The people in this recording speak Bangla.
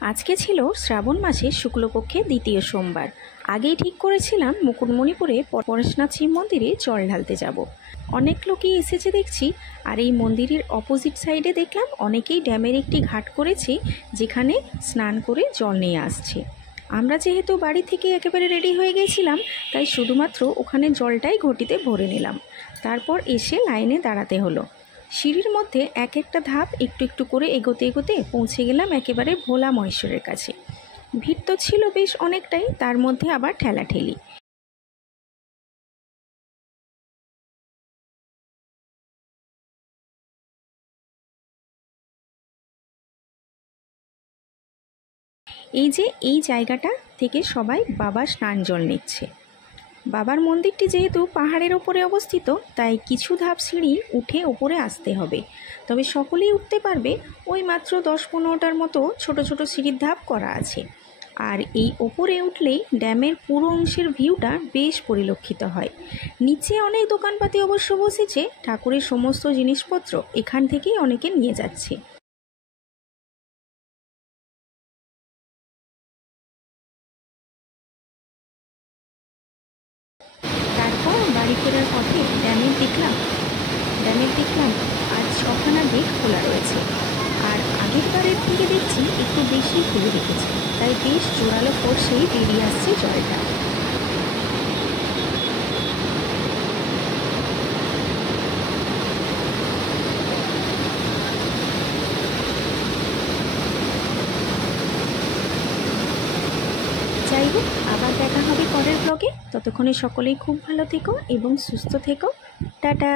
আজকে ছিল শ্রাবণ মাসের শুক্লপক্ষের দ্বিতীয় সোমবার। আগেই ঠিক করেছিলাম মুকুটমণিপুরে পরেশনাথ শিব মন্দিরে জল ঢালতে যাব। অনেক লোকই এসেছে দেখছি। আর এই মন্দিরের অপোজিট সাইডে দেখলাম অনেকেই ড্যামের একটি ঘাট করেছে, যেখানে স্নান করে জল নিয়ে আসছে। আমরা যেহেতু বাড়ি থেকে একেবারে রেডি হয়ে গেছিলাম, তাই শুধুমাত্র ওখানে জলটাই ঘটিতে ভরে নিলাম। তারপর এসে লাইনে দাঁড়াতে হলো। সিঁড়ির মধ্যে এক একটা ধাপ একটু একটু করে এগোতে এগোতে পৌঁছে গেলাম একেবারে ভোলা মহেশ্বরের কাছে। ভিড় তো ছিল বেশ অনেকটাই, তার মধ্যে আবার ঠেলাঠেলি। এই যে এই জায়গাটা থেকে সবাই বাবার স্নান জল নিচ্ছে। বাবার মন্দিরটি যেহেতু পাহাড়ের ওপরে অবস্থিত, তাই কিছু ধাপ সিঁড়ি উঠে ওপরে আসতে হবে। তবে সকলেই উঠতে পারবে। ওই মাত্র 10-15টার মতো ছোট ছোট সিঁড়ির ধাপ করা আছে। আর এই ওপরে উঠলেই ড্যামের পুরো অংশের ভিউটা বেশ পরিলক্ষিত হয়। নিচে অনেক দোকানপাতি অবশ্য বসেছে, ঠাকুরের সমস্ত জিনিসপত্র এখান থেকেই অনেকে নিয়ে যাচ্ছে। তারপর বাড়ি ফেরার পথে ড্যামের দেখলাম আজ 6খানা গেট খোলা রয়েছে। আর আগের বারের থেকে দেখছি একটু বেশি খুলে রেখেছে, তাই বেশ জোরালো ফোর্সেই বেরিয়ে আসছে জলটা। যাই হোক, আবার দেখা হবে পরের ব্লগে। ততক্ষণে সকলেই খুব ভালো থেকো এবং সুস্থ থেকো। টাটা।